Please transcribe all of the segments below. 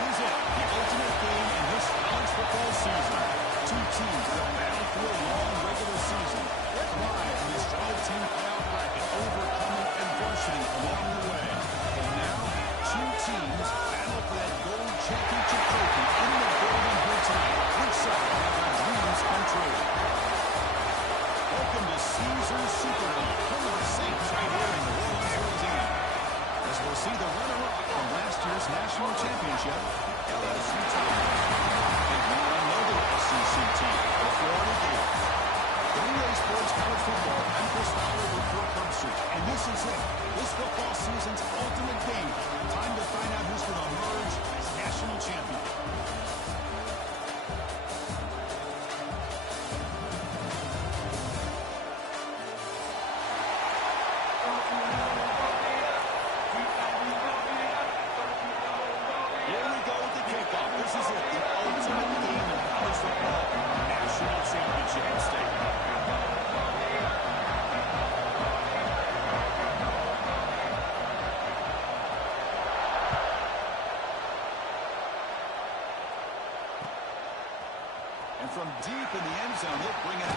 is it, the ultimate game in this college football season. Two teams that have battled through a long regular season. Thrive in this 12-team playoff bracket, overcoming adversity along the way. And now, two teams battle for that gold championship trophy in the building here tonight. Which side have their dreams come true? Welcome to Caesars Superdome, home of the Saints, right here in New Orleans, Louisiana. As we'll see the runner-up from last year's national championship, LSU Tigers. And we all know the SEC team, the Florida Gators. Three-Way Sports College Football, Memphis Fowler with Fort Street. And this is it, this football season's ultimate game. Time to find out who's going to emerge as national champion. From deep in the end zone, he'll bring it out.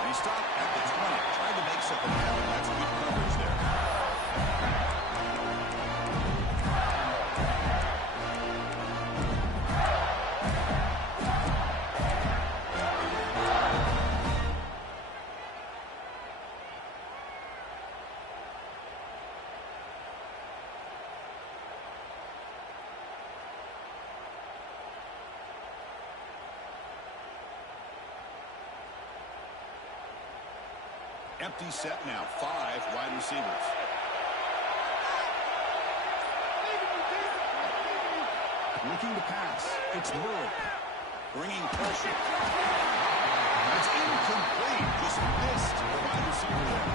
And he stopped at the 20. Tried to make something happen. That's good coverage there. Empty set now. 5 wide receivers. Looking to pass. It's Murray. Bringing pressure. It's incomplete. Just missed the wide receiver there.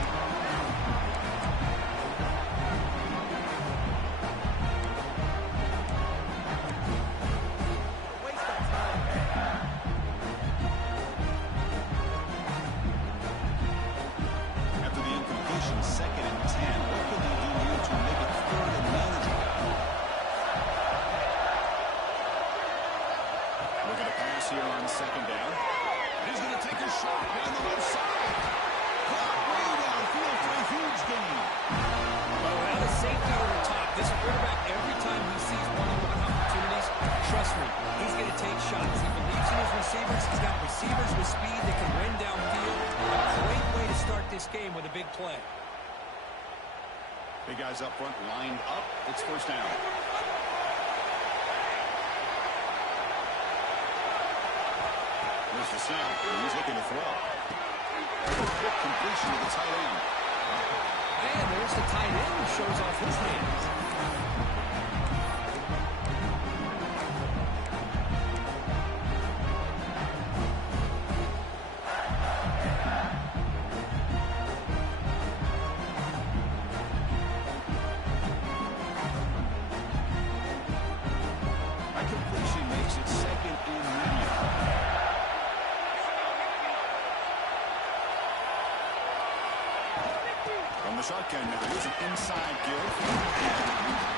Here on second down. He's going to take a shot down the left side. Caught way downfield for a huge gain. Well, without a safety over top, this quarterback, every time he sees one-on-one opportunities, trust me, he's going to take shots. He believes in his receivers. He's got receivers with speed that can win downfield. A great way to start this game with a big play. Big guys up front lined up. It's first down. There's the snap, and he's looking to throw. Quick completion to the tight end. And there's the tight end who shows off his hands. That completion makes it second and medium. From the shotgun now, here's an inside give.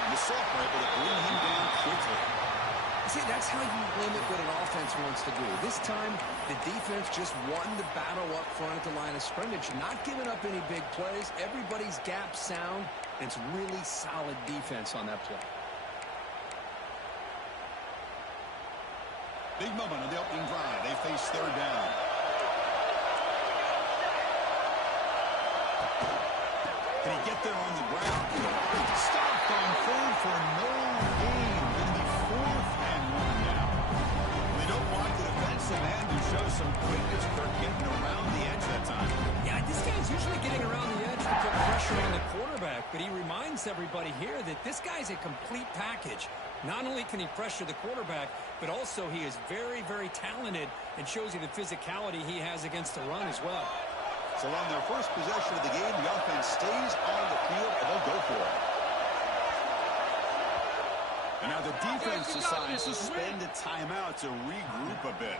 The Sulphur able to bring him down quickly. See, that's how you limit what an offense wants to do. This time, the defense just won the battle up front at the line of scrimmage, not giving up any big plays. Everybody's gap sound, and it's really solid defense on that play. Big moment on the opening drive. They face third down. Can he get there on the ground? Stopped on third for no gain. Going to be 4th and 1 now. They don't want the defensive end to show some quickness. Kirk getting around the edge that time. Yeah, this guy's usually getting around the edge to put pressure on the quarterback, but he reminds everybody here that this guy's a complete package. Not only can he pressure the quarterback, but also he is very, very talented and shows you the physicality he has against the run as well. So on their first possession of the game, the offense stays on the field, and they'll go for it. And now the defense decides to spend a timeout to regroup a bit.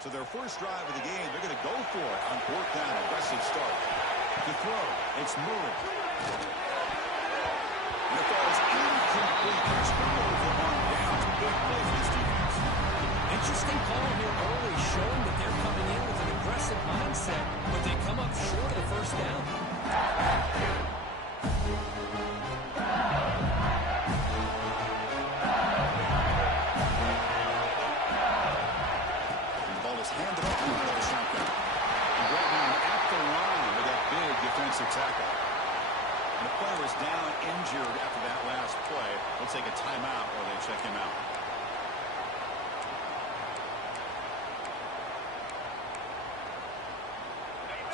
So their first drive of the game, they're going to go for it on fourth down. Aggressive start. To throw, it's Murray. And it falls incomplete. Turnover on downs. Big play for this defense. Interesting call here early, showing that they're coming in with an aggressive mindset, but they come up short of the first down. Handed off to another shotgun. And Bretman at the line with that big defensive tackle. And the player is down injured after that last play. They'll take a timeout while they check him out.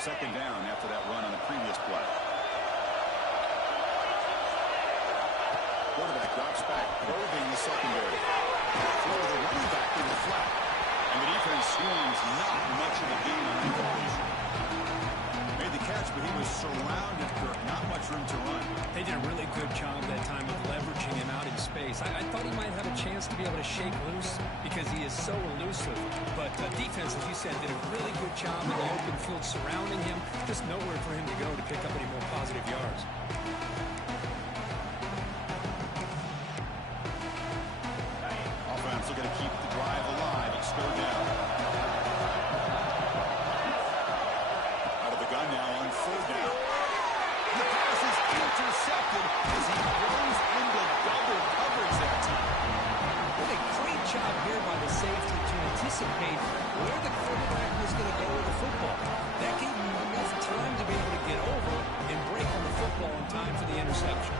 Second down after that run on the previous play. Quarterback drops back, probing the secondary. Throw the running back in the flat. And the defense swarms not much of a gain on that completion. Made the catch, but he was surrounded, Kirk. Not much room to run. They did a really good job that time of leveraging him out in space. I thought he might have a chance to be able to shake loose because he is so elusive. But defense, as you said, did a really good job in the open field surrounding him. Just nowhere for him to go to pick up any more positive yards. Offense looking to keep the drive alive. It's third down. Out of the gun now on third down. The pass is intercepted as he throws into double coverage that time. What a great job here by the safety to anticipate where the quarterback was going to go with the football. That gave him enough time to be able to get over and break on the football in time for the interception.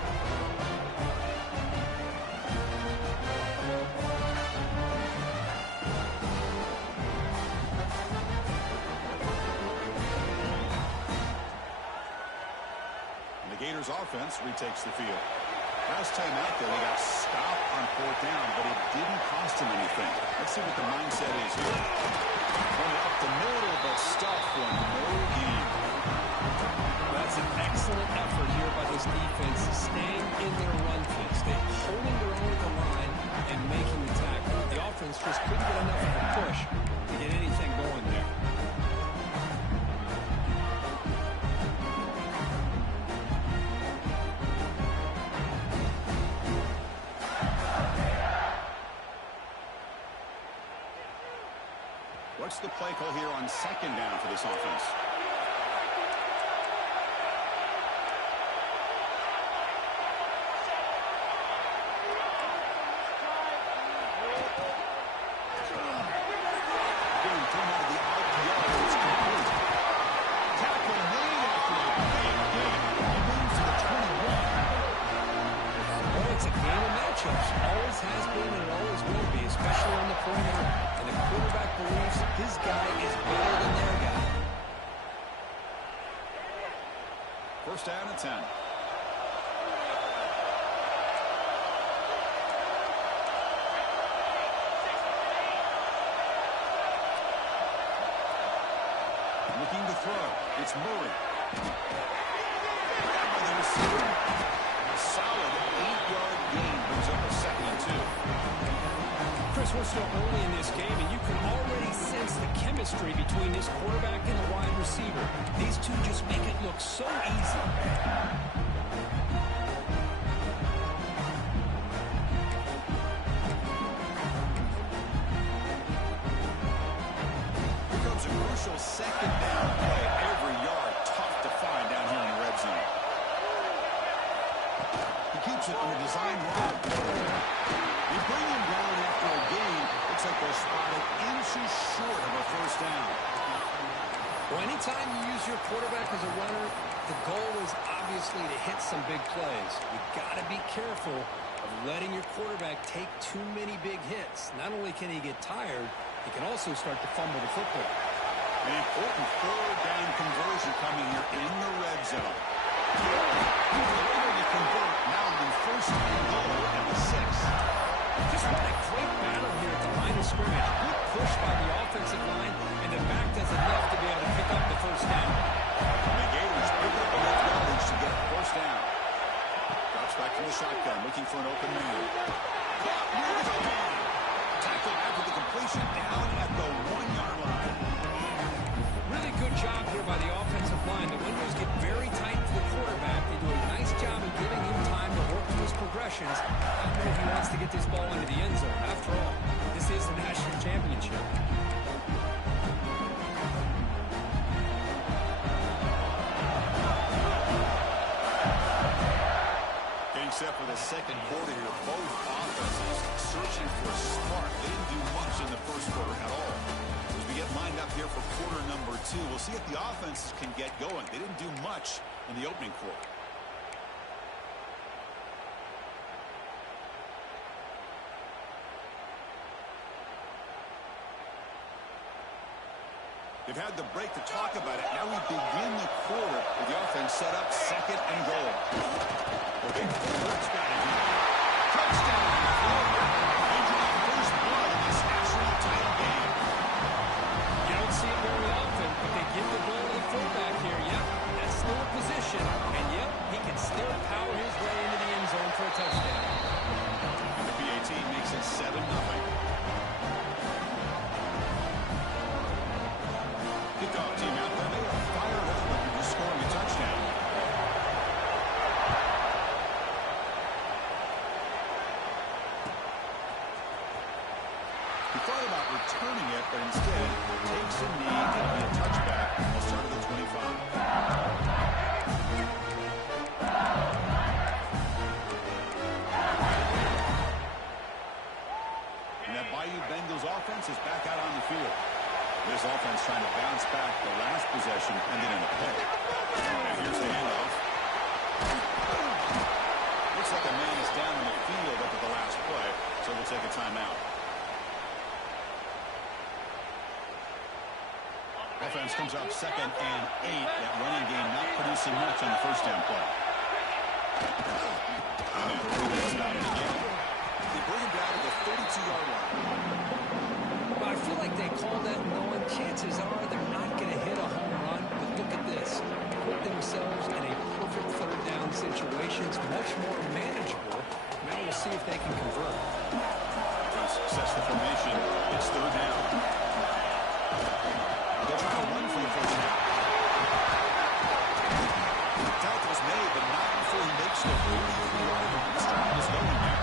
Gators offense retakes the field. Last time out there, they got stopped on fourth down, but it didn't cost them anything. Let's see what the mindset is here. Going up the middle, but stopped for no gain. That's an excellent effort here by this defense, staying in their run fix. They're holding their own at the line and making the tackle. The offense just couldn't get enough of a push to get anything going there. What's the play call here on second down for this offense? Again, thrown out of the RPO. It's complete. Tackle made after a big gain. He moves to the 21. Well, it's a game of matchups. Always has been and it always will be, especially on the perimeter. And the quarterback believes his guy is better than their guy. First down and 10. Looking to throw. It's Murray. Grabbed by the receiver. A solid 8-yard gain brings up a second and 2. Chris, we're still early in this game, and you can already sense the chemistry between this quarterback and the wide receiver. These two just make it look so easy. Here comes a crucial second down play. Every yard tough to find down here in the red zone. He keeps it on the design run. They bring him down after a gain. Looks like they're spotted inches short of a first down. Well, anytime you use your quarterback as a runner, the goal is obviously to hit some big plays. You've got to be careful of letting your quarterback take too many big hits. Not only can he get tired, he can also start to fumble the football. An important third down conversion coming here in the red zone. They're able to convert now on first and goal at the 6. Just what a great battle here at the line of scrimmage. Good push by the offensive line, and the back does enough to be able to pick up the first down. The Gators pick up enough yardage to get a first down. Drops back from the shotgun, looking for an open man. Caught near the goal line. Tackled after the completion down at the 1-yard line. get this ball into the end zone. After all, this is the national championship. Getting set for the second quarter here. Both offenses searching for a spark. They didn't do much in the first quarter at all. As we get lined up here for quarter number 2, we'll see if the offenses can get going. They didn't do much in the opening quarter. They've had the break to talk about it. Now we begin the quarter with the offense set up second and goal. Okay, touchdown. First blood in this national title game. You don't see it very often, but they give the ball to the fullback here. Yep, that's still a position. And yep, he can still power his way into the end zone for a touchdown. And the PAT makes it 7-0. Kickoff team out there. They are fired up after scoring a touchdown. He thought about returning it, but instead takes a knee. It'll be a touchback. We'll start at the 25. And that Bayou Bengals offense is back out on the field. This offense trying to bounce back the last possession and then in a pick. And here's the handoff. Looks like a man is down in the field after the last play, so we'll take a timeout. Offense comes up second and 8. That running game not producing much on the first down play. They bring him down to the 32-yard line. I feel like they call that knowing chances are they're not going to hit a home run. But look at this. Put themselves in a perfect third down situation. It's much more manageable. Now we'll see if they can convert. Successful formation. It's third down. They're trying to run for the first down. Tackle was made, but not before he makes the 40-yard line. This drive is going now.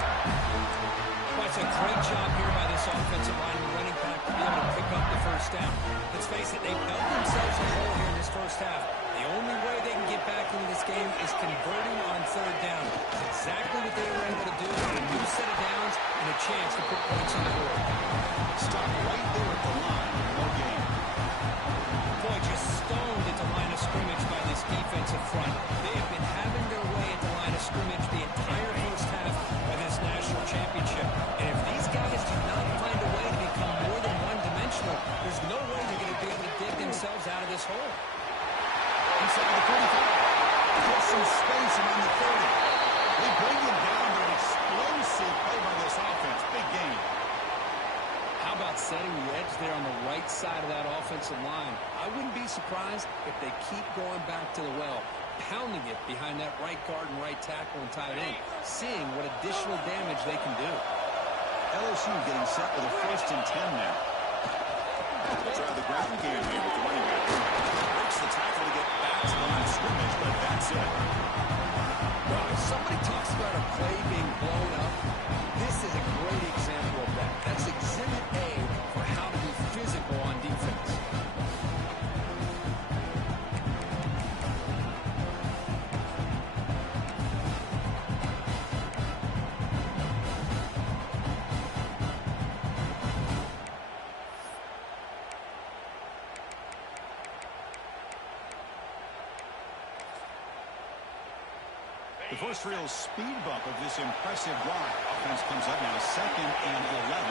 Well, it's a great job here by this offensive line and running back to be able to pick up the first down. Let's face it, they've dug themselves a hole here in this first half. The only way they can get back into this game is converting on third down. It's exactly what they were able to do with a new set of downs and a chance to put points on the board. Stop right there at the line. No game. Boy, just stoned at the line of scrimmage by this defensive front. They have been having their way at the line of scrimmage the entire first half of this national championship. And if these guys do not find a way to become more than one-dimensional, there's no way they're going to be able to dig themselves out of this hole. Inside the 35. Get some space around the 30. They bring him down to an explosive play by this offense. Big game. How about setting the edge there on the right side of that offensive line? I wouldn't be surprised if they keep going back to the well, pounding it behind that right guard and right tackle and tight end, seeing what additional damage they can do. LSU getting set with a 1st and 10 now. Try the ground game here with the running back. Breaks the tackle to get back to the line of scrimmage, but that's it. Well, if somebody talks about a play being blown up, this is a great example of that. That's exhibit A for how to be physical on defense. The first real speed bump of this impressive drive. Offense comes up now 2nd and 11.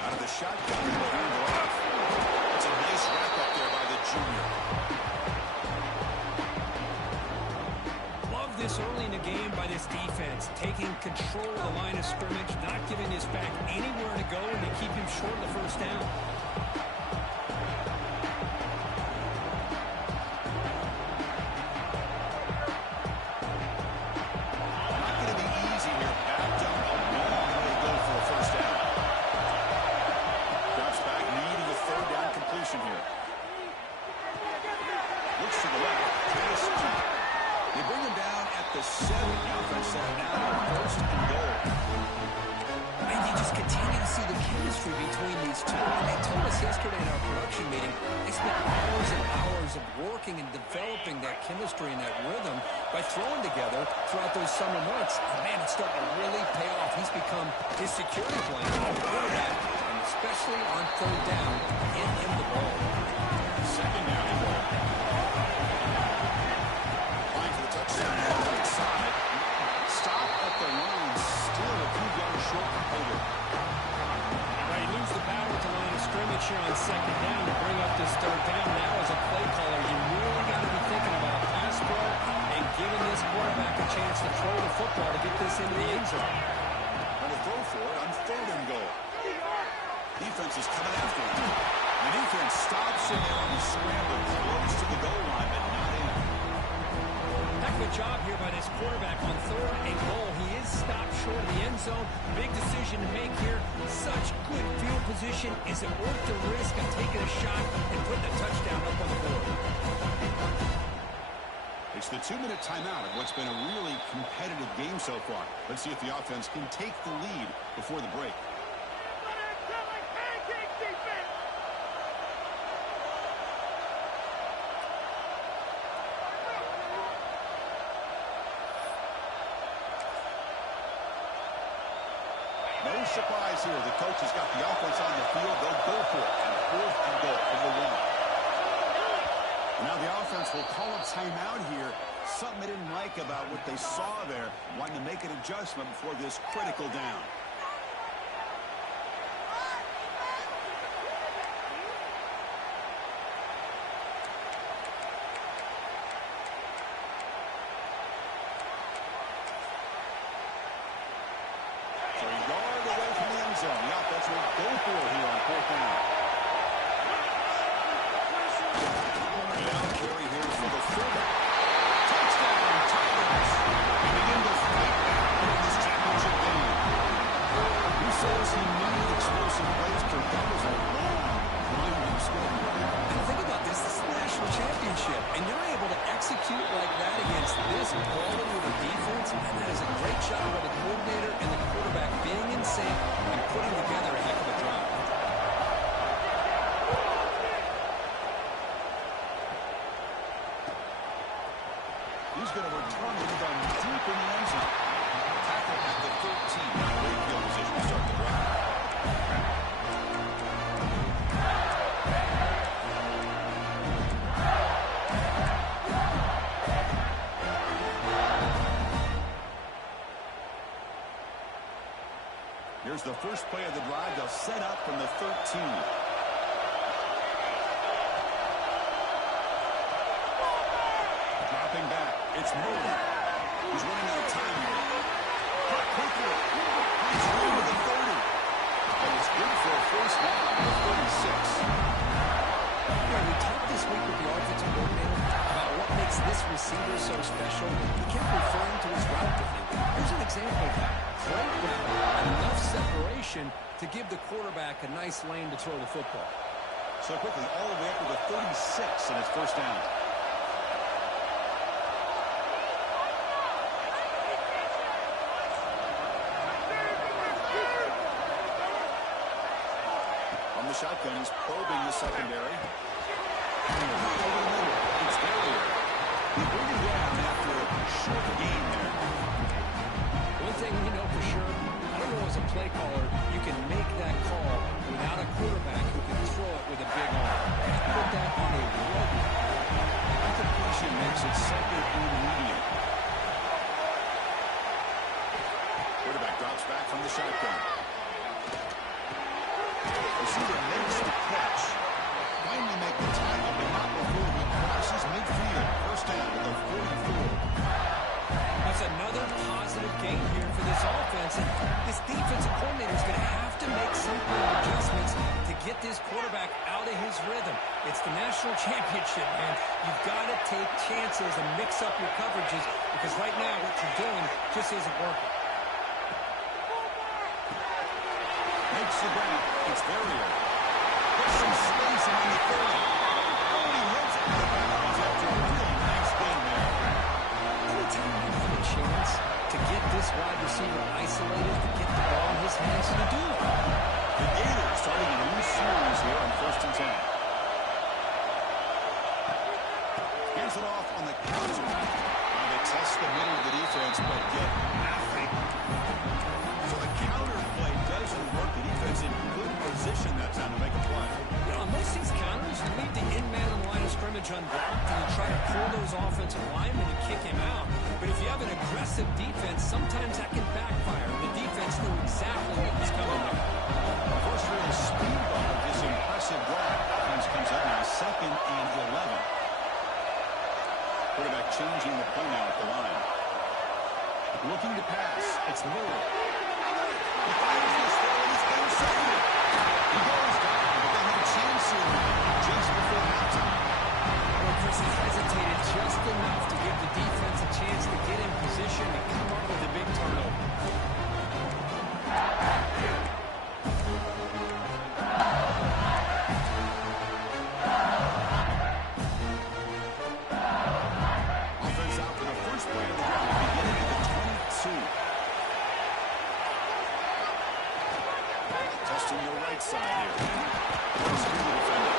Out of the shotgun, they'll hand it off. It's a nice wrap up there by the junior. Love this early in the game by this defense, taking control of the line of scrimmage, not giving his back anywhere to go, and they keep him short of the first down. They bring him down at the 7. The offense set it now to first and goal. And you just continue to see the chemistry between these two. And they told us yesterday in our production meeting, they spent hours and hours of working and developing that chemistry and that rhythm by throwing together throughout those summer months. And man, it's starting to really pay off. He's become his security blanket on quarterback, and especially on third down, get him the ball. Second down and goal. Line for the touchdown on the right side. Stop at the line, still a few yards short from Hogan. Right, lose the power to line of scrimmage here on second down to bring up this third down. Now as a play caller, you really got to be thinking about pass pro and giving this quarterback a chance to throw the football to get this into the end zone. And a throw for it on third and goal. Defense is coming after him. The defense stops him there on the scramble, close to the goal line, but not in. Heck of a job here by this quarterback on third and goal. He is stopped short of the end zone. Big decision to make here. Such good field position. Is it worth the risk of taking a shot and putting a touchdown up on the board? It's the 2-minute timeout of what's been a really competitive game so far. Let's see if the offense can take the lead before the break. No surprise here. The coach has got the offense on the field. They'll go for it. And fourth and goal from the 1. Now the offense will call a timeout here. Something they didn't like about what they saw there. Wanting to make an adjustment before this critical down. So a yard away from the end zone. The offense will go for it here on fourth down. And now the carry here for the fullback. Touchdown, Tigers. They begin to fight back in this championship game. Who says he needed explosive plays? Because that was a long line score. And think about this. This is the national championship, and you're able to execute like that against this quality of a defense, and that is a great job by the coordinator and the quarterback being in sync and putting together a heck of a drive. He's going to return it from deep in the end zone. Tackle at the 13. Great field position to start the drive. Here's the first play of the drive. They'll set up from the 13. Dropping back. It's Mullen. He's running out of time here. Cut quickly. He's running to the 30. And it's good for a first down at the 36. Yeah, we talked this week with the offensive coordinator about what makes this receiver so special. He kept referring to his route running. Here's an example of that. Great route, enough separation to give the quarterback a nice lane to throw the football. So quickly, all the way up to the 36, and it's first down. On the shotgun, he's probing the secondary. Over the middle, it's Barrier. He bring him down after a short gain there. One thing we know for sure, I don't know as a play caller, you can make that call without a quarterback who can throw it with a big arm. Put that on a rope. That completion makes it second and medium. Quarterback drops back from the shotgun. Receiver makes the catch. Finally make the tackle, but not before he crosses midfield. First down to the 44. That's another positive game here for this offense. And this defensive coordinator is going to have to make some kind of adjustments to get this quarterback out of his rhythm. It's the national championship, man. You've got to take chances and mix up your coverages because right now what you're doing just isn't working. Makes the ground. It's Barrier. There's some space in the 30. Oh, he hits it with the bounds after a really nice game there. Anytime you have a Hands it off on the counter. They test the middle of the defense, but get nothing. So the counter play doesn't work. The defense in good position that time to make a play. You know, on most of these counters, you leave the in-man on the line of scrimmage unblocked, and you try to pull those offensive linemen and kick him out. But if you have an aggressive defense, sometimes that can backfire. The defense knew exactly what was coming there. First real speed bump of this impressive drive. Offense comes up now 2nd and 11. Quarterback changing the play now at the line. Looking to pass. It's Miller. He fires this throw and he's intercepted. He goes down, but they have a chance here just before halftime. Well, Chris, he hesitated just enough to give the defense a chance to get in position and come up with a big turnover. Offense out for the first play of the drive, beginning at the 22. Testing the right side here. Goes through the defender.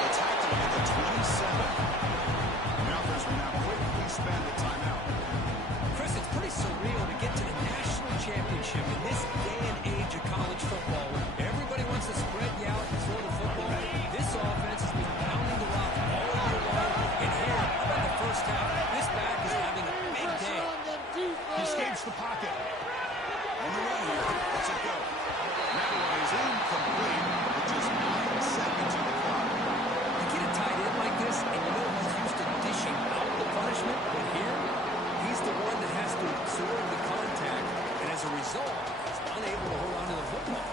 The tackle at the 27. The offense will now quickly spend the timeout. Chris, it's pretty surreal to get to the national championship in this day and age of college football. Everybody wants to spread you out and throw the football. This offense has been pounding the rock all year long. And here, how about the first half? This back is having a big day. He escapes the pocket. On the run here. Let's it go. That one is incomplete with just 9 seconds on the clock. You get a tight end like this, and you know he's used to dishing out the punishment, but here, he's the one that has to absorb the contact, and as a result, he's unable to hold on to the football.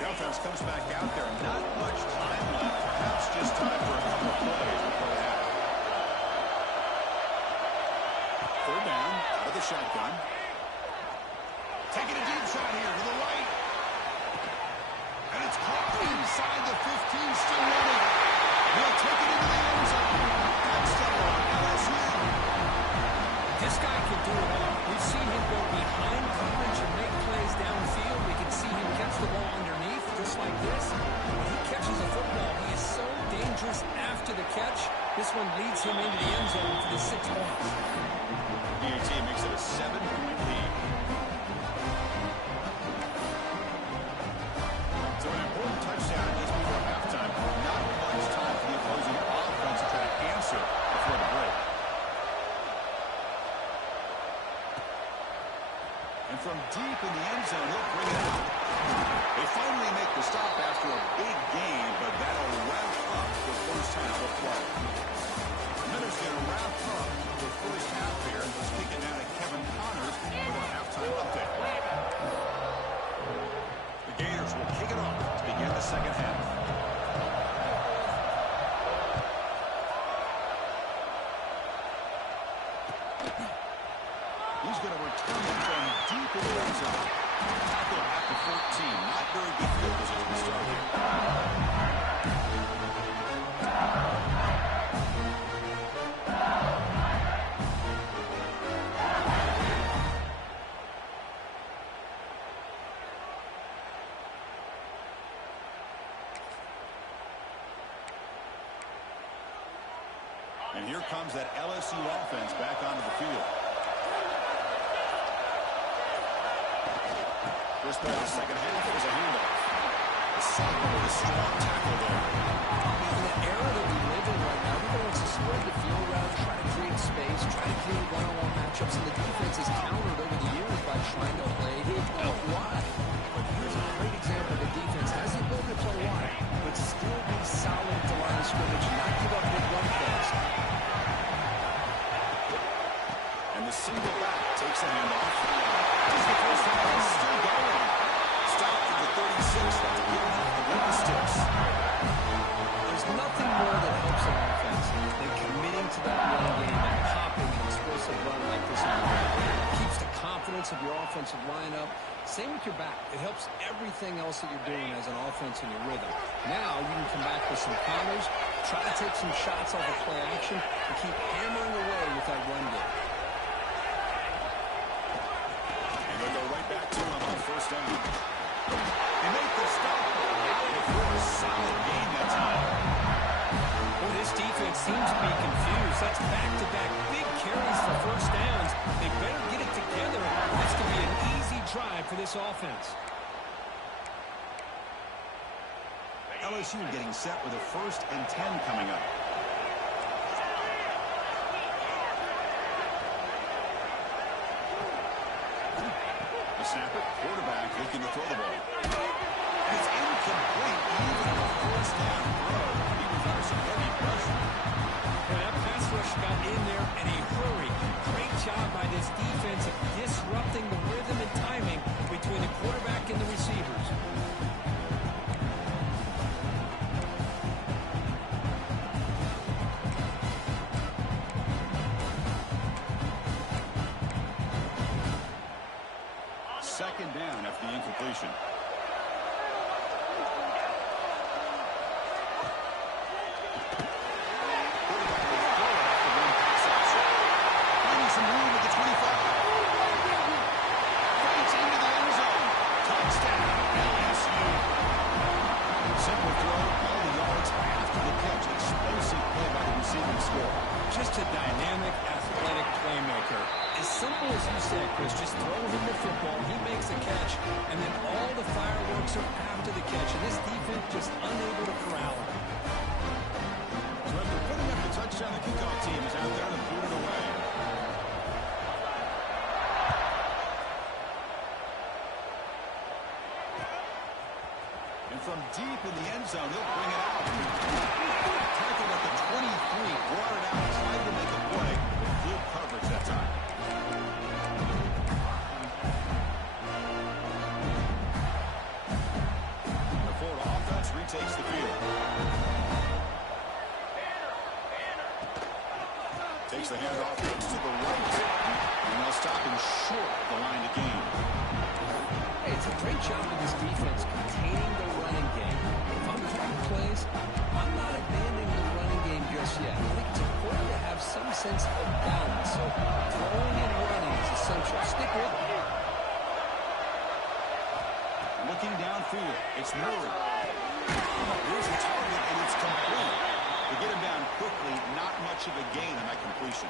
The offense comes back out there. Not much time left. Perhaps just time for a couple of plays before the half. Third down, out of the shotgun. Taking a deep shot here to the right. And it's caught inside the 15, still running. He'll take it into the end zone. Touchdown, LSU. This guy can do it all. We've seen him go behind coverage and make plays downfield. We can see him catch the ball underneath, just like this. When he catches a football, he is so dangerous after the catch. This one leads him into the end zone for the 6 points. DAT makes it a 7-point lead. So an important touchdown just before halftime. Not much time for the opposing offense to try to answer before the break. And from deep in the end zone, he'll bring it out. They finally make the stop after a big game, but that'll wrap up the first half of play. Minutes going to wrap up the first half here. Let's kick it down to Kevin Connors with a halftime update. The Gators will kick it off to begin the second half. He's going to return it from deep in the end zone. Tackle at the 14. Not very good field position to start here. And here comes that LSU offense back onto the field. First play of the second half was a handoff. Sutton with a strong tackle there. In the era that we live in right now, everybody wants to spread the field around, try to create space, try to create one-on-one matchups, and the defense has countered over the years by trying to play out wide. But here's a great example of a defense has the ability to play wide, but still be solid at the line of scrimmage and not give up big run plays. And the single back takes a handoff. Just the first time, he's still going. Stopped at the 36. That's a good enough to win the sticks. There's nothing more that helps an offense than committing to that run game and popping an explosive run like this on the ground. It keeps the confidence of your offensive lineup. Same with your back. It helps everything else that you're doing as an offense in your rhythm. Now you can come back with some counters, try to take some shots off of play action, and keep hammering away with that run game. And they go right back to him on first down. They make the stop. receivers. That's back-to-back big carries for first downs. They better get it together. This could be an easy drive for this offense. LSU getting set with a 1st and 10 coming up. The snapper, quarterback looking to throw the ball. It's incomplete, even on a 1st down throw. He was under some heavy pressure. Yeah, that pass rush got in there in a hurry. Great job by this defense of disrupting the rhythm and timing between the quarterback and the receivers. Second down after the incompletion. Some room at the 25. Fights into the end zone. Touchdown, LSU. Simple throw, all the yards after the catch. Explosive play by the receiving score. Just a dynamic, athletic playmaker. As simple as you said, Chris, just throw him the football, he makes a catch, and then all the fireworks are after the catch. And this defense just unable to corral him. So after putting up the touchdown, the kickoff team is out there to put it away. From deep in the end zone, he'll bring it out. Tackled at the 23, brought it out, tried to make a play. Good coverage that time. The Florida offense retakes the field. Takes the handoff, looks to the right. And they'll stop him short of the line to gain. Hey, it's a great job of this defense containing the running game. If I'm calling plays, I'm not abandoning the running game just yet. I think it's important to have some sense of balance. So throwing and running is essential. Stick with it. Looking downfield, it's Murray. Here's the target, and it's complete. To get him down quickly, not much of a gain on that completion.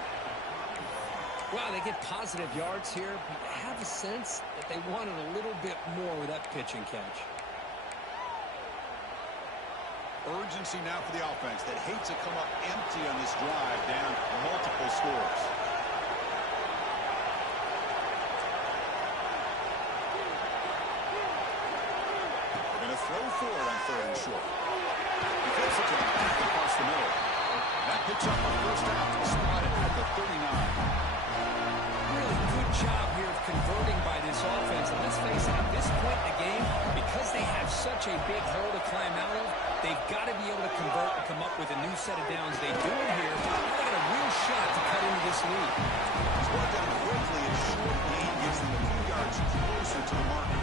Wow, they get positive yards here, but you have a sense that they wanted a little bit more with that pitch and catch. Urgency now for the offense that hates to come up empty on this drive, down multiple scores. They're going to throw for it on 3rd and short. He flips it to the back across the middle. That picks up on 1st down, spotted at the 39. Really good job here of converting by this offense. And let's face it, at this point in the game, because they have such a big hole to climb out of, they've got to be able to convert and come up with a new set of downs. They do it here. They got a real shot to cut into this lead. He's worked out quickly. A short gain gets them a few yards closer to the mark.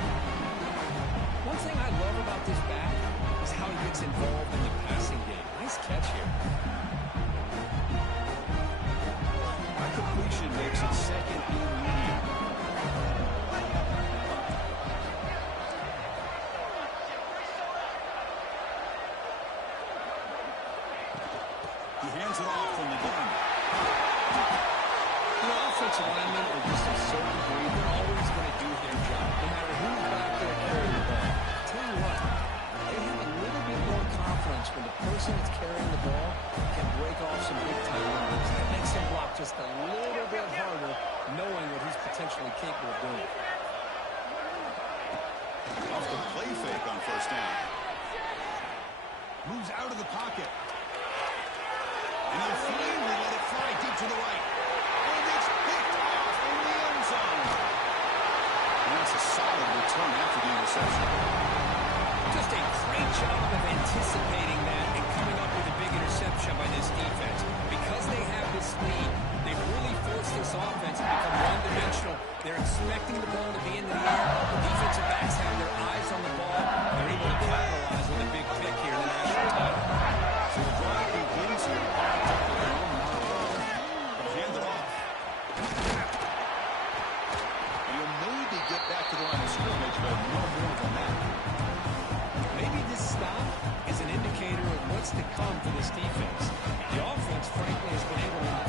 One thing I love about this back is how he gets involved in the passing game. Nice catch here. That completion makes it 2nd and medium. He hands it off from the gun. You know, offensive linemen are just a certain breed. They're always going to do their job, no matter who's back there carrying the ball. I'll tell you what, they have a little bit more confidence when the person that's carrying the ball can break off some big-time runs. That makes them block just a little bit harder, knowing what he's potentially capable of doing. Off the play fake on 1st down. Moves out of the pocket. And he'll finally let it fly deep to the right. And it's picked off in the end zone. And that's a solid return after the interception. Just a great job of anticipating that and coming up with a big interception by this defense. Because they have this lead, they've really forced this offense to become one-dimensional. They're expecting the ball to be in the air. The defensive backs have their eyes on the ball. They're able to capitalize with a big pick here in the national title. So the drive begins here. They'll hand it off. And he'll maybe get back to the line of scrimmage, but no more than that. Maybe this stop is an indicator of what's to come for this defense. The offense, frankly, has been able to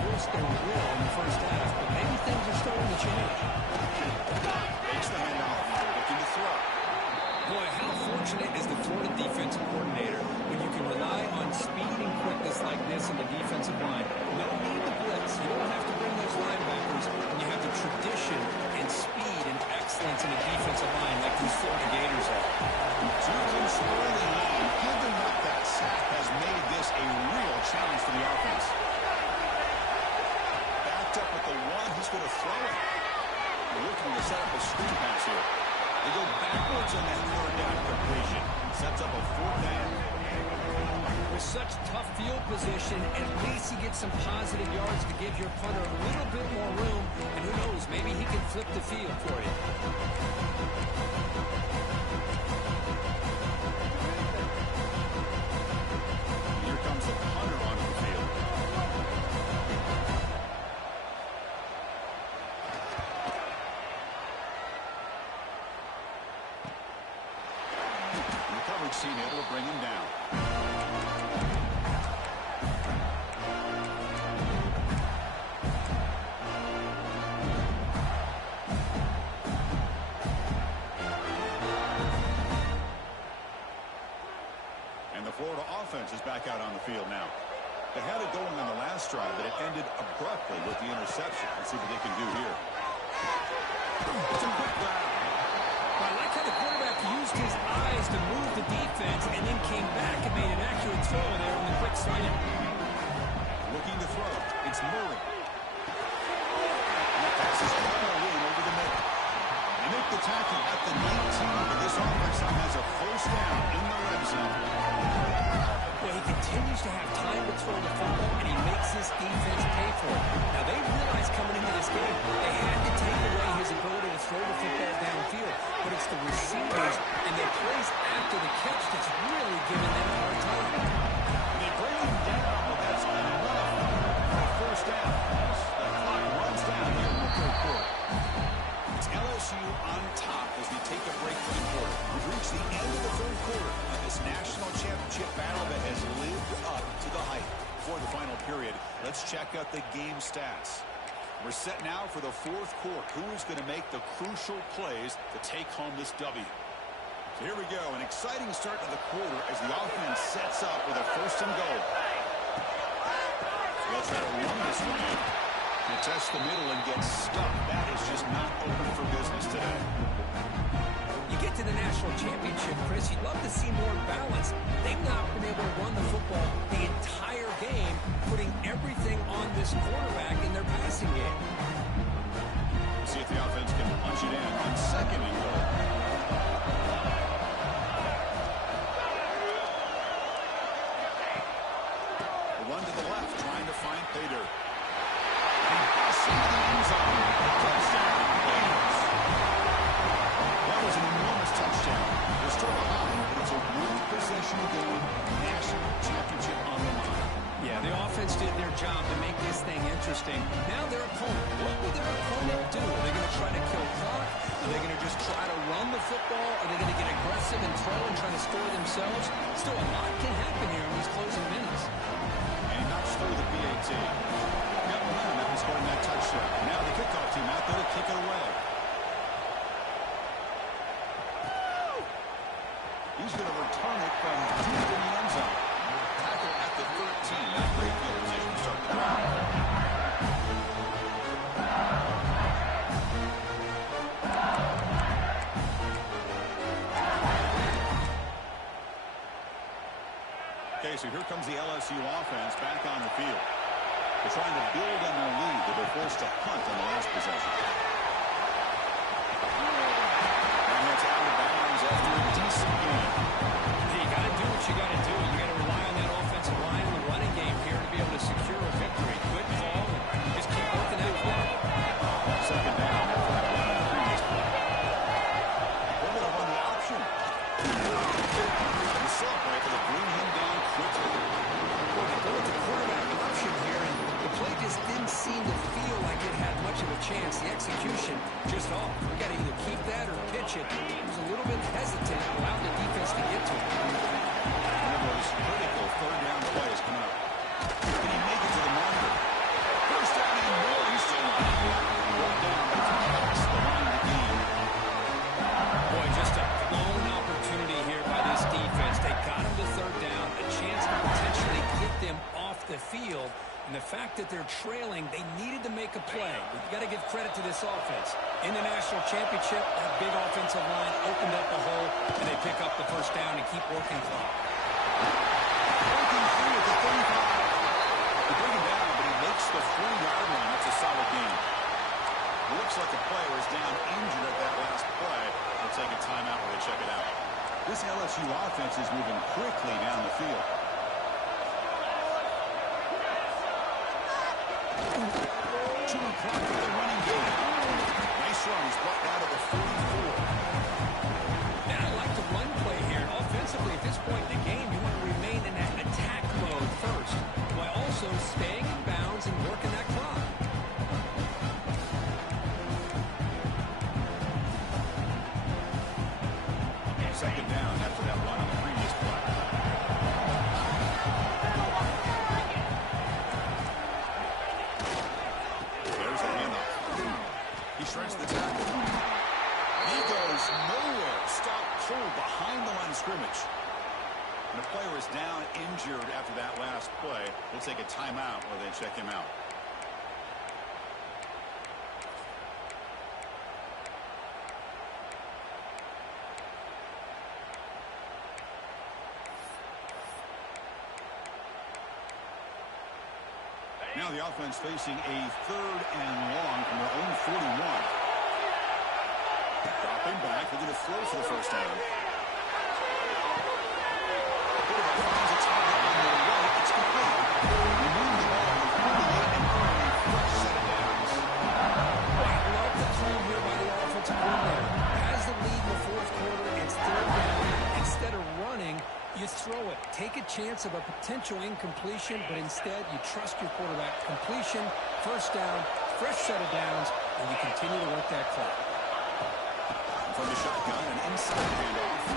fortunate as the Florida defensive coordinator when you can rely on speed and quickness like this in the defensive line. No need to blitz. You don't have to bring those linebackers when you have the tradition and speed and excellence in the defensive line like these Florida Gators have. Two-teams early lead. Giving up that sack has made this a real challenge for the offense. Backed up at the one, he's going to throw it. Looking to set up a screen pass here. They go backwards on that third down completion. Sets up a fourth down. With such tough field position, at least you get some positive yards to give your punter a little bit more room. And who knows, maybe he can flip the field for you. Here comes the punter onto the field. The coverage team able to bring him down. And the Florida offense is back out on the field now. They had it going on the last drive, but it ended abruptly with the interception. Let's see what they can do here. It's a quick grab. I like how the quarterback used his eyes to move the defense and then came back and made an accurate throw there on the quick slant. Looking to throw. It's Murray. And the pass is well in over the middle. They make the tackle at the 19, but this offense now has a first down in the red zone. Well, he continues to have time to throw the football, and he makes his defense pay for it. Now, they realized coming into this game they had to take away his ability to throw the football downfield, but it's the receivers and their plays after the catch that's really giving them a hard time. They bring him down, but that's enough for a first down. The clock runs down here in the third quarter. It's LSU on top as we take a break for the quarter. We've reached the end of the third quarter of this national championship battle that has lived up to the hype. For the final period, let's check out the game stats. We're set now for the fourth quarter. Who is going to make the crucial plays to take home this W? So here we go. An exciting start to the quarter as the offense sets up with a first and goal. Let's try to run this one in. To test the middle and get stuck. That is just not open for business today. You get to the national championship, Chris, you'd love to see more balance. They've not been able to run the football the entire game, putting everything on this quarterback in their passing game. See if the offense can punch it in on second and goal. The run to the left, trying to find Pater. He busts into the end zone. Touchdown, Gators. That was an enormous touchdown. They're still behind, but it's a one-possession game, national championship on the line. Yeah, the offense did their job to make this thing interesting. Now their opponent, what will their opponent do? Are they going to try to kill clock? Are they going to just try to run the football? Are they going to get aggressive and throw and try to score themselves? Still, a lot can happen here in these closing minutes. And he knocks through the PAT. Got momentum after scoring that touchdown. Now the kickoff team out there to kick it away. He's going to return it from deep in the end zone. Tackle at the 13. Not great field position to start the drive. Okay, so here comes the LSU offense back on the field. They're trying to build on their lead that they're forced to punt on the last possession. And that's out of bounds after a decent game. Hey, you got to do what you got to do. You got to rely on that offensive line and the running game here to be able to secure a victory. Good call. Just keep working that play. Second down after that run on the previous play. They're going to run the option. The celebrate to bring him down quickly. Well, they go with the quarterback option here, and the play just didn't seem to feel like it had much of a chance. The execution just off. We got to either keep that or pitch it. He was a little bit hesitant, allowed the defense to get to him. One of those critical third down plays coming up. Can he make it to the marker? First down and more. He's still on. Brought down past the line of the game. Boy, just a blown opportunity here by field. And the fact that they're trailing, they needed to make a play. You've got to give credit to this offense. In the national championship, that big offensive line opened up the hole, and they pick up the first down and keep working clock. Breaking free at the 35. They bring him down, but he makes the 4-yard line. That's a solid gain. It looks like the player is down injured at that last play. They'll take a timeout while they check it out. This LSU offense is moving quickly down the field. Chewing clock for the running game. Nice run. He's brought down to the 44. And I like the run play here. Offensively, at this point in the game, you want to remain in that attack mode first, while also staying in bounds and working that clock. Second down after that run on the previous play. There's the handoff. He shreds the tackle. He goes nowhere. Stop pulled behind the line of scrimmage. And the player is down injured after that last play. We'll take a timeout while they check him out. Now the offense facing a 3rd and long from their own 41. Dropping back, looking to throw for the first down. Quarterback finds a target on the right. It's complete. Remove the ball with 48 and earning a fresh set of downs. I love the play here by the offensive coordinator. Has the lead in the 4th quarter. It's 3rd down. Instead of running, you throw it. Take a chance of a potential incompletion, but instead you trust your quarterback. Completion, first down, fresh set of downs, and you continue to work that clock. From the shotgun, an inside handoff.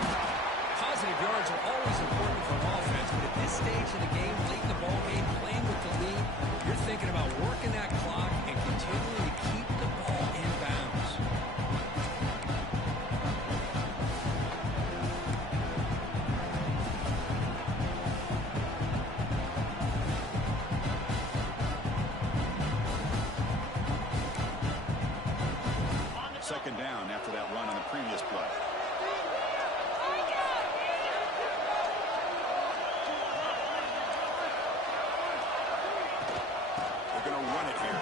Positive yards are always important for an offense, but at this stage of the game, late in the ball game, playing with the lead, you're thinking about working that clock and continuing to keep the ball in bounds. Second down after that run on the previous play. They're going to run it here.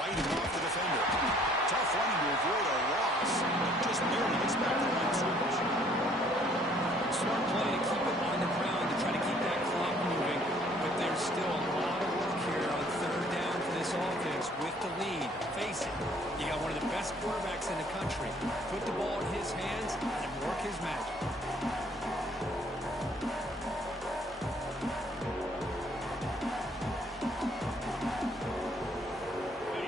Fighting off the defender. Tough running to avoid a loss. Just barely gets back to the line of scrimmage. Smart play to keep it on the ground to try to keep that clock moving, but there's still a lot of work here on 3rd down for this offense with the lead. Face it, you got one of the best quarterbacks in the country. Put the ball in his hands and work his magic.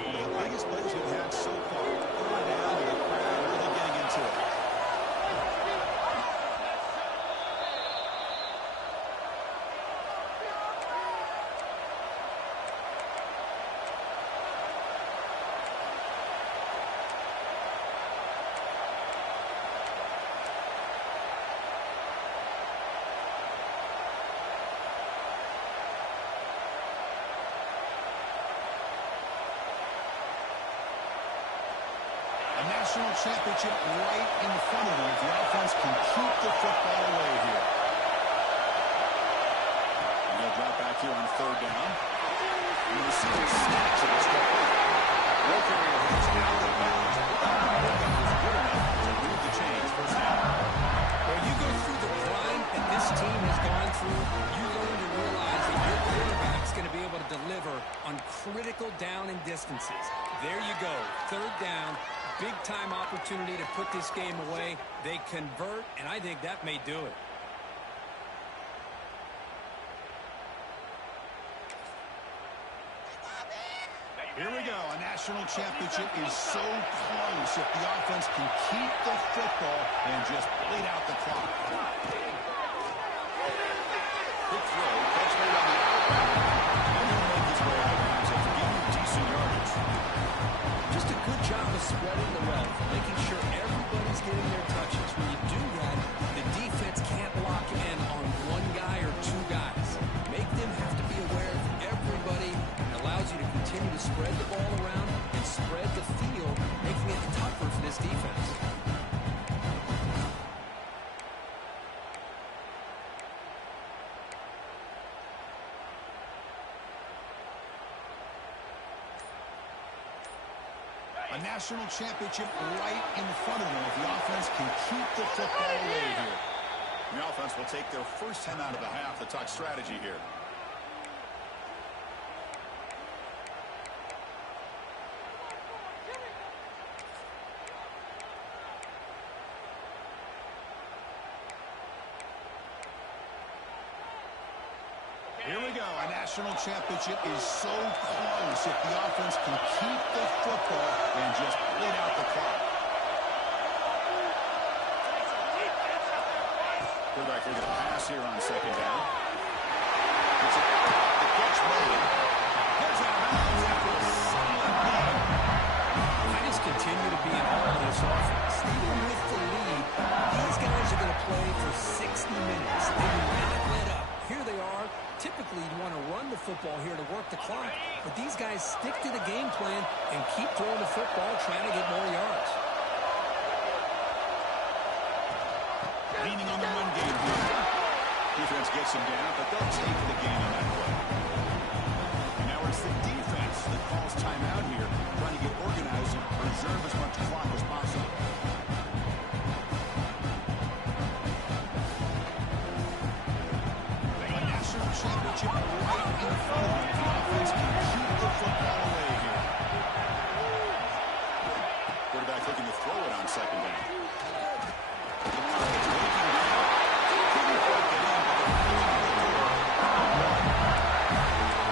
One of the biggest plays we've had so far. Going down and the crowd really getting into it. A national championship right in front of them if the offense can keep the football away here. And they'll drop back here on 3rd down. And the receiver snatch it. It's complete. Work area hits out of bounds. That was good enough to move the chains first down. When you go through the grind that this team has gone through, you learn to realize that your quarterback's going to be able to deliver on critical down and distances. There you go. 3rd down. Big-time opportunity to put this game away. They convert, and I think that may do it. Here we go. A national championship is so close if the offense can keep the football and just bleed out the clock. Quick throw. That's right on the outbound. And he'll make his way out of bounds after giving him decent yardage. Just a good job of spreading the wealth, making sure everybody's getting their touches. When you do that, the defense can't lock in on one guy or two guys. Make them have to national championship right in front of them if the offense can keep the football away here. The offense will take their first 10 out of the half to talk strategy here. Here we go. A national championship is so close if the offense can keep the football and just bleed out the clock. Quarterback looking to pass here on second down. It's the catch made. Gets out of bounds after a solid game. I just continue to be in awe of this offense. Even with the lead, these guys are going to play for 60 minutes. They do not let up. Here they are. Typically, you'd want to run the football here to work the clock, but these guys stick to the game plan and keep throwing the football, trying to get more yards. Leaning on the run game here. Defense gets him down, but they'll take the gain on that play. And now it's the defense that calls timeout here, trying to get organized and preserve as much clock as possible. Championship right in front of them. The offense can keep the football away here. Quarterback looking to throw it on second down.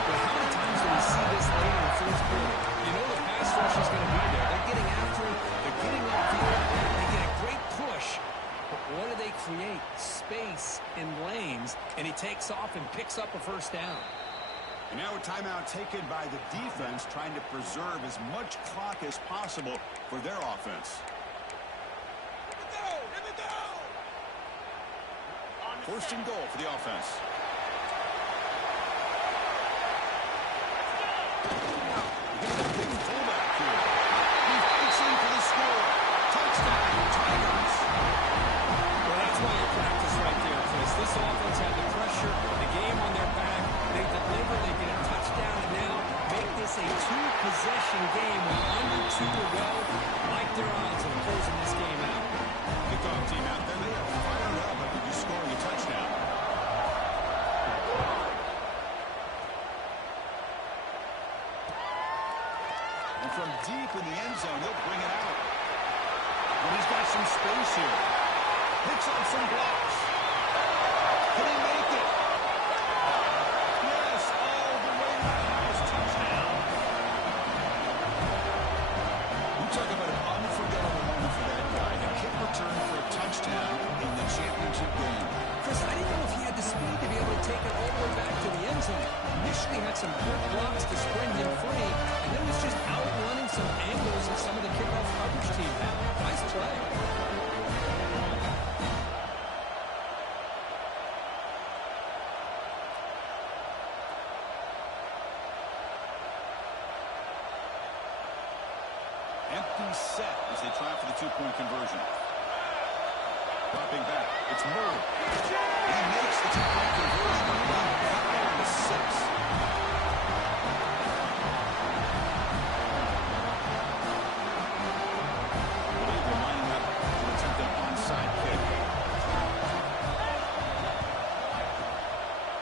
But how many times do we see this late in the fourth quarter? You know the pass rush is going to be there. They're getting after him. They're getting upfield. They get a great push. But what do they create? Space in lanes, and he takes off and picks up a first down. And now a timeout taken by the defense, trying to preserve as much clock as possible for their offense. First and goal for the offense. Fullback here. He fits in for the score. Touchdown, Tigers. Well, that's why you practice right there, Chris. This offense had the pressure, the game on their back. They deliver, they get a touchdown, and now make this a two-possession game with under 2 to go. Like their odds of closing this game out. Kickoff team out there. They are fired up after just scoring a touchdown. And from deep in the end zone, they'll bring it out. But he's got some space here. Picks up some blocks. Can he make it? Yes, all the way to the house. Touchdown. We talk about an unforgettable moment for that guy. A kick return for a touchdown in the championship game. Chris, I didn't know if he had the speed to be able to take it all the way back to the end zone. Initially had some good blocks to spring him free, and then was just outrunning some angles that some of the kickoff coverage team had. Nice play. Empty set as they try for the two-point conversion. Dropping back. It's Murray. He makes the two-point conversion. Down to 6. They're lining up to attempt an onside kick.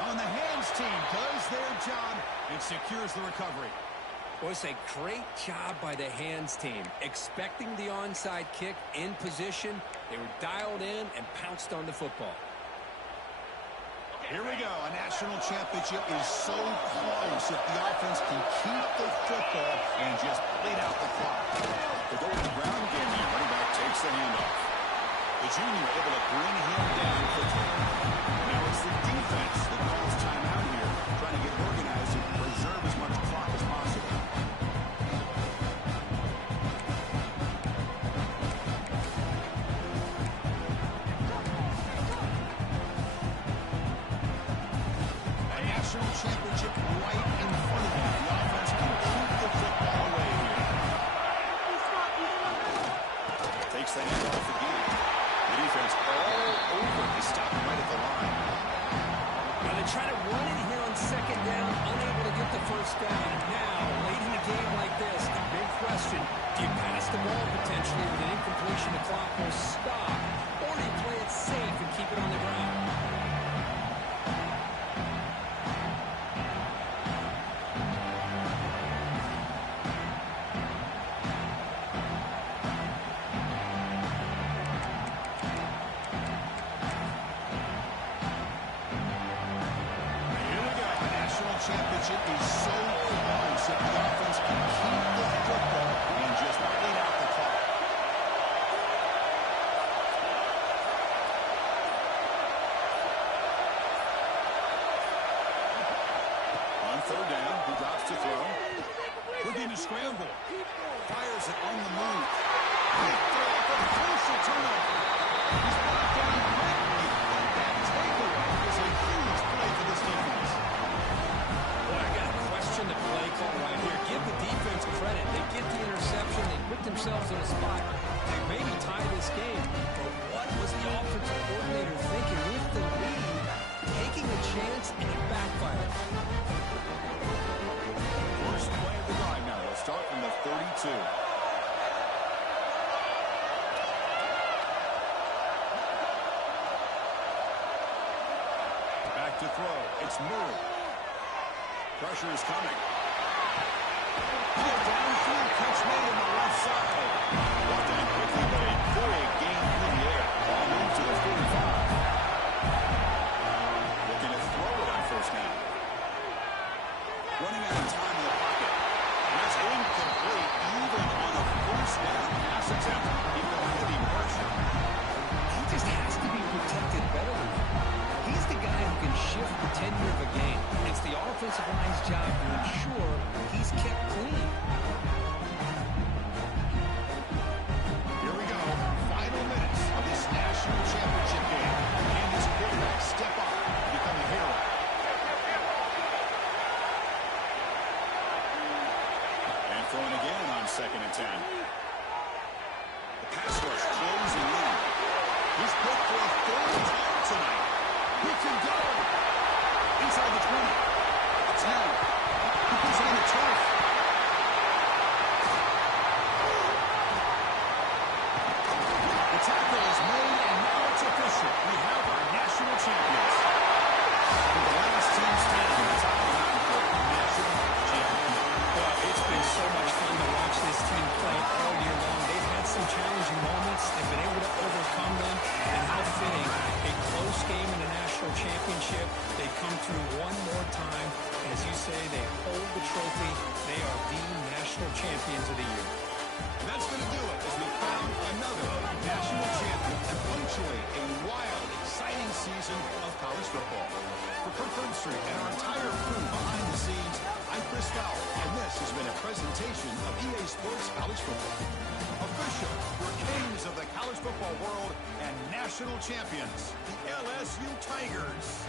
On the hands team does their job and secures the recovery. Well, it's a great job by the hands team. Expecting the onside kick in position. They were dialed in and pounced on the football. Here we go. A national championship is so close if the offense can keep the football and just bleed out the clock. The golden ground game here. Running back takes the handoff. The junior able to bring him down quickly. Now it's the defense that calls timeout here, trying to get organized and preserve as much clock as possible. A national championship right in front of them. The offense can keep the football away here. Takes the handoff again. The defense all over. They stop right at the line. Now they try to run it here on on second down, unable to get the first down. And now, late in a game like this, the big question, do you pass the ball potentially with an incompletion? The clock will stop. Or do you play it safe and keep it on the ground? Championship is so close if the offense can keep the football and just bleed out the clock. On third down, he drops to throw. Looking to scramble. Fires it on the move. Big throw for the crucial turnover. He's brought down quickly, but that takeaway is a huge play for this defense. The play call right here. Give the defense credit. They get the interception. They put themselves in a spot. They maybe tie this game. But what was the offensive coordinator thinking with the lead? Taking a chance and it backfired. First play of the drive now. They'll start from the 32. Back to throw. It's Murray. Pressure is coming. Downfield catch made on the left side. Brought down quickly, but a big gain through the air. Ball moved to the 45. Looking to throw it on first down. Running out of time in the pocket. That's incomplete, even on a first down pass attempt. Even with heavy pressure. He just has to be protected better than that. He's the guy who can shift the tenure of a game. It's the offensive line's job to ensure he's kept clean. Here we go. Final minutes of this national championship game. Can his quarterback step up and become a hero? And throwing again on 2nd and 10. The pass rush closing in. He's put for a third time tonight. He can go. Inside the 20. 10. He puts it on the turf. The tackle is made, and now it's official. We have our national champions. For the last team standing, it's all around for national champion. Well, it's been so much fun to watch this team play all year long. They've had some challenging moments. They've been able to overcome them. And how fitting, a close game in the national championship. They come through one more time. As you say, they hold the trophy. They are the national champions of the year. And that's going to do it as we crown another national champion and punctuate a wild, exciting season of college football. For Kirk Herbstreit and our entire crew behind the scenes, I'm Chris Fowler, and this has been a presentation of EA Sports College Football. Official, we're kings of the college football world and national champions, the LSU Tigers.